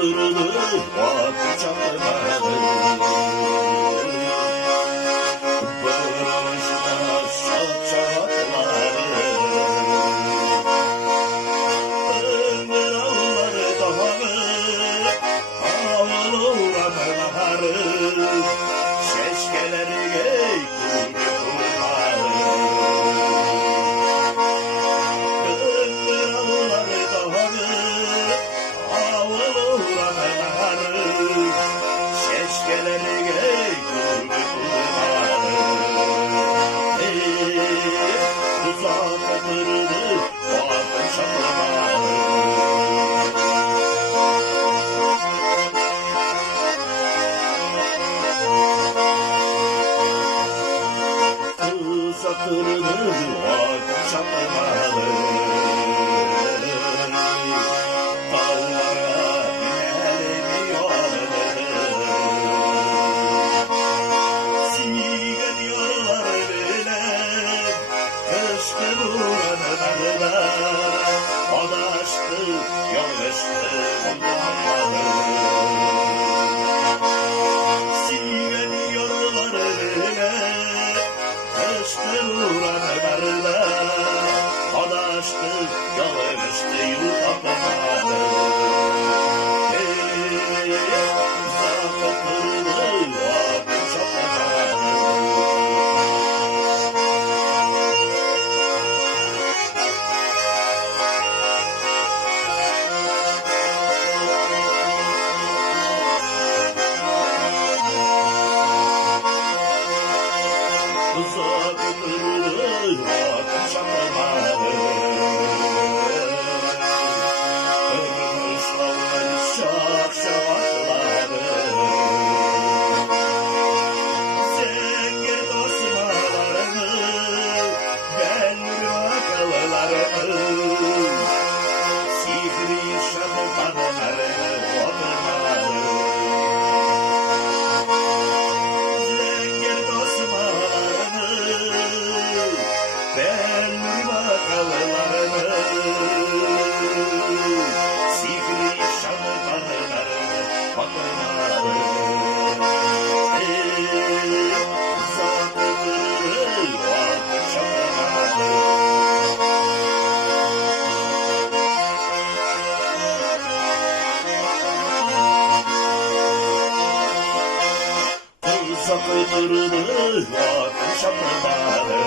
sakıtırdı vakit çatmadı. Barışta şakşakları ömür ağları dahanı ağlı uğramırları şeşkeleri gey kurdu kurmalı. Ömür ağları dahanı ağlı uğramırları şeşkeleri gey kurdu kurmalı. Uzak kırdı vakın şaklamalı. Sakırdı vakit çatlamalı. Dağlara binelim yolları. Sigen yollar bile kışkı buranlarda. Adaştı yolveşti bulamadı. Sigen yollar bile kışkı buranlarda. Adaştı yolveşti bulamadı. Sakıtırdı vakit çatlamadı. Sakıtırdı vakit çatlamadı. Kırmışlar şakşakları. Zengin dostlarını, belli vakalarını, sihri şatıkanlarını oturmalı. Zengin dostlarını, belli vakalarını, sihri şatıkanlarını oturmalı. Sakıtırdı vakit çatlamadı. Sakıtırdı vakit çatlamadı.